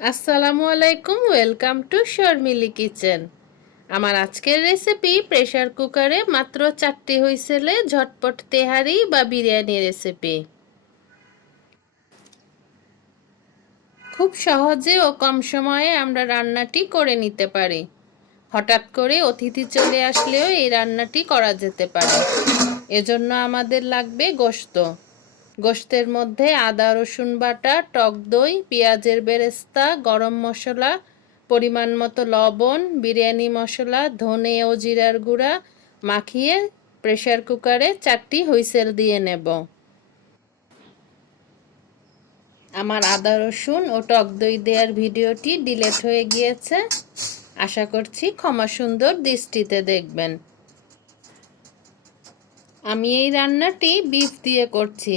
আসসালামু আলাইকুম, welcome to Sharmili kitchen. আমার আজকের রেসিপি প্রেসার কুকারে মাত্র 4টি হুইসেলে ঝটপট তেহারি বা বিরিয়ানি রেসিপি। খুব সহজে ও কম সময়ে আমরা রান্নাটি করে নিতে পারি। হঠাৎ করে অতিথি চলে আসলেও এই রান্নাটি করা যেতে পারে। এজন্য আমাদের লাগবে গোশত। গোশতের মধ্যে আদা রসুন বাটা, টক দই, পেঁয়াজের বেরেস্তা, গরম মশলা, পরিমাণ মতো লবণ, বিরিয়ানি মশলা, ধনে ও জিরার গুঁড়া মাখিয়ে প্রেসার কুকারে 4টি হুইসেল দিয়ে নেব। আমার আদা রসুন ও টক দই দেওয়ার ভিডিওটি ডিলিট হয়ে গিয়েছে, আশা করছি ক্ষমা সুন্দর দৃষ্টিতে দেখবেন। আমি এই রান্নাটি বিফ দিয়ে করছি,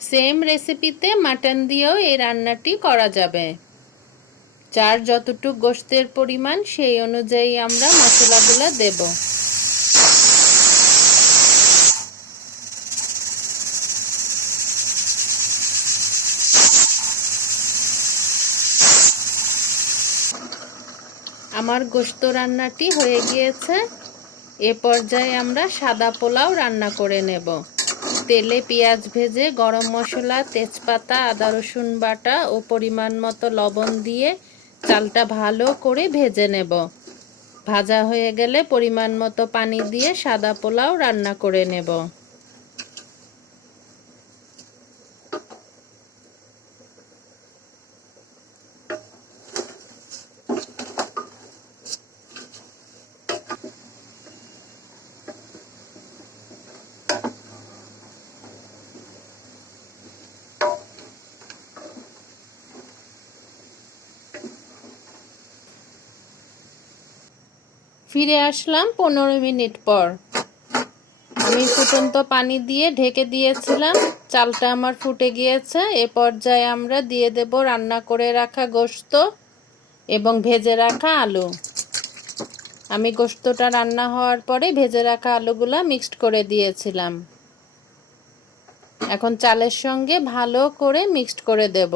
সেম রেসিপিতে মাটন দিয়েও এই রান্নাটি করা যাবে। যার যতটুকু গোশতের পরিমাণ সেই অনুযায়ী আমরা মশলাগুলো দেব। আমার গোশত রান্নাটি হয়ে গিয়েছে। এ পর্যায়ে আমরা সাদা পোলাও রান্না করে নেব। তেলে পেঁয়াজ ভেজে গরম মশলা, তেজপাতা, আদা রসুন বাটা ও পরিমাণ মতো লবণ দিয়ে চালটা ভালো করে ভেজে নেব। ভাজা হয়ে গেলে পরিমাণ মতো পানি দিয়ে সাদা পোলাও রান্না করে নেব। ফিরে আসলাম 15 মিনিট পর। আমি ফুটন্ত পানি দিয়ে ঢেকে দিয়েছিলাম, চালটা আমার ফুটে গিয়েছে। এ পর্যায়ে আমরা দিয়ে দেব রান্না করে রাখা গোশত এবং ভেজে রাখা আলু। আমি গোশতটা রান্না হওয়ার পরে ভেজে রাখা আলুগুলা মিক্সড করে দিয়েছিলাম। এখন চালের সঙ্গে ভালো করে মিক্সড করে দেব।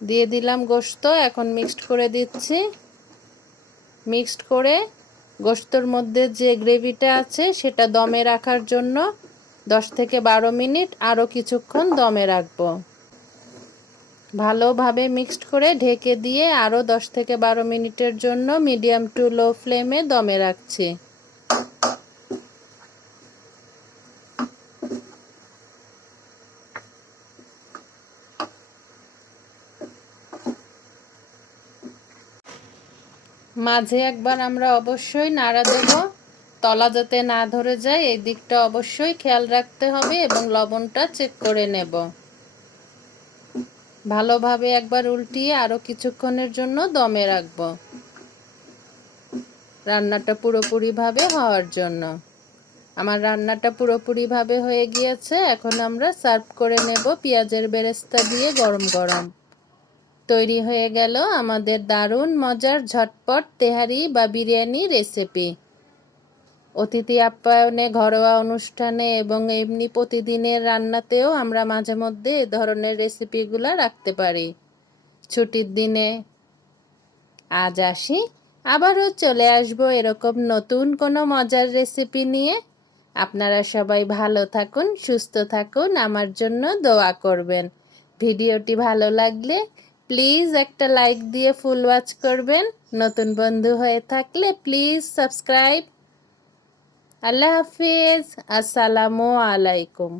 দিয়ে দিলাম গোশত, এখন মিক্সড করে দিচ্ছি। মিক্সড করে গোশতর মধ্যে যে গ্রেভিটা আছে সেটা দমে রাখার জন্য 10 থেকে 12 মিনিট আরও কিছুক্ষণ দমে রাখবো। ভালোভাবে মিক্সড করে ঢেকে দিয়ে আরও 10 থেকে 12 মিনিটের জন্য মিডিয়াম টু লো ফ্লেমে দমে রাখছি। মাঝে একবার আমরা অবশ্যই নাড়া দেব, তলা যাতে না ধরে যায় এই দিকটা অবশ্যই খেয়াল রাখতে হবে এবং লবণটা চেক করে নেব। ভালোভাবে একবার উল্টিয়ে আরও কিছুক্ষণের জন্য দমে রাখবো রান্নাটা পুরোপুরিভাবে হওয়ার জন্য। আমার রান্নাটা পুরোপুরিভাবে হয়ে গিয়েছে। এখন আমরা সার্ভ করে নেব পেঁয়াজের বেরেস্তা দিয়ে গরম গরম। তৈরি হয়ে গেল আমাদের দারুণ মজার ঝটপট তেহারি বা বিরিয়ানি রেসিপি। অতিথি আপ্যায়নে, ঘরোয়া অনুষ্ঠানে এবং এমনি প্রতিদিনের রান্নাতেও আমরা মাঝে মধ্যে এ ধরনের রেসিপিগুলো রাখতে পারি। ছুটির দিনে আজ আসি, আবারও চলে আসবো এরকম নতুন কোনো মজার রেসিপি নিয়ে। আপনারা সবাই ভালো থাকুন, সুস্থ থাকুন, আমার জন্য দোয়া করবেন। ভিডিওটি ভালো লাগলে প্লিজ একটা লাইক দিয়ে ফুল ওয়াচ করবেন। নতুন বন্ধু হয়ে থাকলে প্লিজ সাবস্ক্রাইব। আল্লাহ হাফিজ, আসসালামু আলাইকুম।